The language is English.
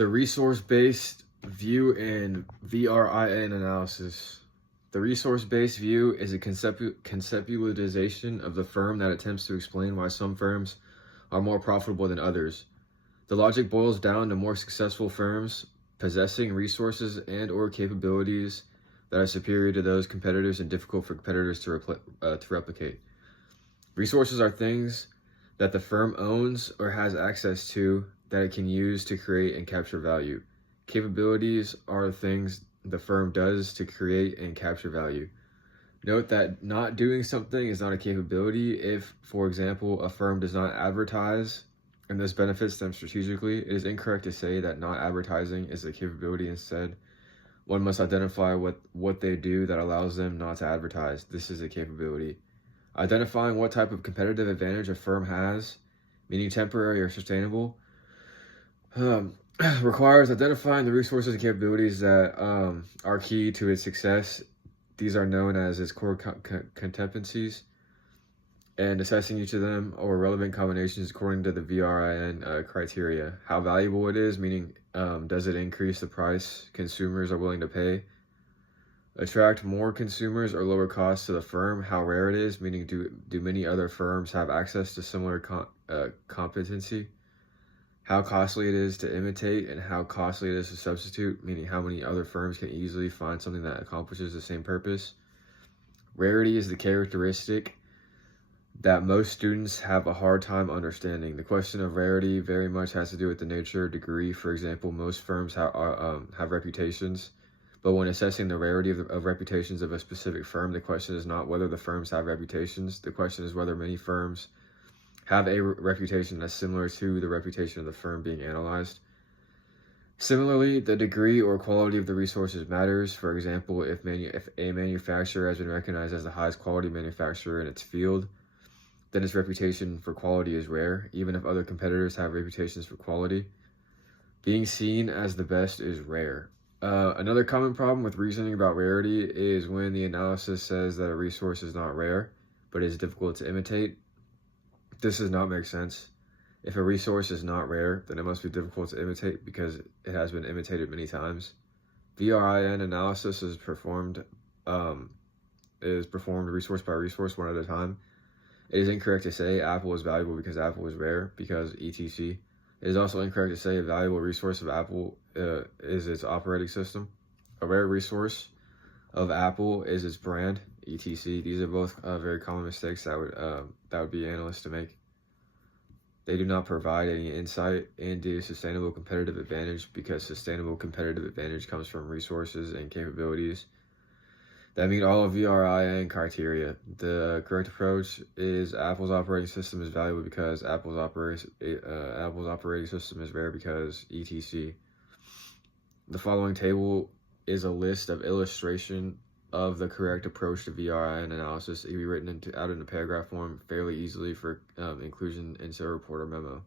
The resource-based view and VRIN analysis. The resource-based view is a conceptualization of the firm that attempts to explain why some firms are more profitable than others. The logic boils down to more successful firms possessing resources and or capabilities that are superior to those competitors and difficult for competitors to replicate. Resources are things that the firm owns or has access to that it can use to create and capture value. Capabilities are things the firm does to create and capture value. Note that not doing something is not a capability. If, for example, a firm does not advertise and this benefits them strategically, it is incorrect to say that not advertising is a capability. Instead, one must identify what they do that allows them not to advertise. This is a capability. Identifying what type of competitive advantage a firm has, meaning temporary or sustainable, requires identifying the resources and capabilities that are key to its success. These are known as its core competencies, and assessing each of them or relevant combinations according to the VRIN criteria. How valuable it is, meaning does it increase the price consumers are willing to pay? Attract more consumers or lower costs to the firm. How rare it is, meaning do many other firms have access to similar competency? How costly it is to imitate and how costly it is to substitute, meaning how many other firms can easily find something that accomplishes the same purpose. Rarity is the characteristic that most students have a hard time understanding. The question of rarity very much has to do with the nature, degree. For example, most firms have reputations, but when assessing the rarity of reputations of a specific firm, the question is not whether the firms have reputations. The question is whether many firms have a reputation that's similar to the reputation of the firm being analyzed. Similarly, the degree or quality of the resources matters. For example, if a manufacturer has been recognized as the highest quality manufacturer in its field, then its reputation for quality is rare, even if other competitors have reputations for quality. Being seen as the best is rare. Another common problem with reasoning about rarity is when the analysis says that a resource is not rare, but is difficult to imitate. This does not make sense. If a resource is not rare, then it must be difficult to imitate because it has been imitated many times. VRIN analysis is performed resource by resource, one at a time. It is incorrect to say Apple is valuable because Apple is rare, because etc. It is also incorrect to say a valuable resource of Apple is its operating system. A rare resource of Apple is its brand, etc. These are both very common mistakes that would be analysts to make. They do not provide any insight into sustainable competitive advantage because sustainable competitive advantage comes from resources and capabilities that meet all of VRIN criteria. The correct approach is Apple's operating system is valuable because Apple's operating system is rare because etc. The following table is a list of illustration of the correct approach to VRIN analysis. It can be written out in a paragraph form fairly easily for inclusion into a report or memo.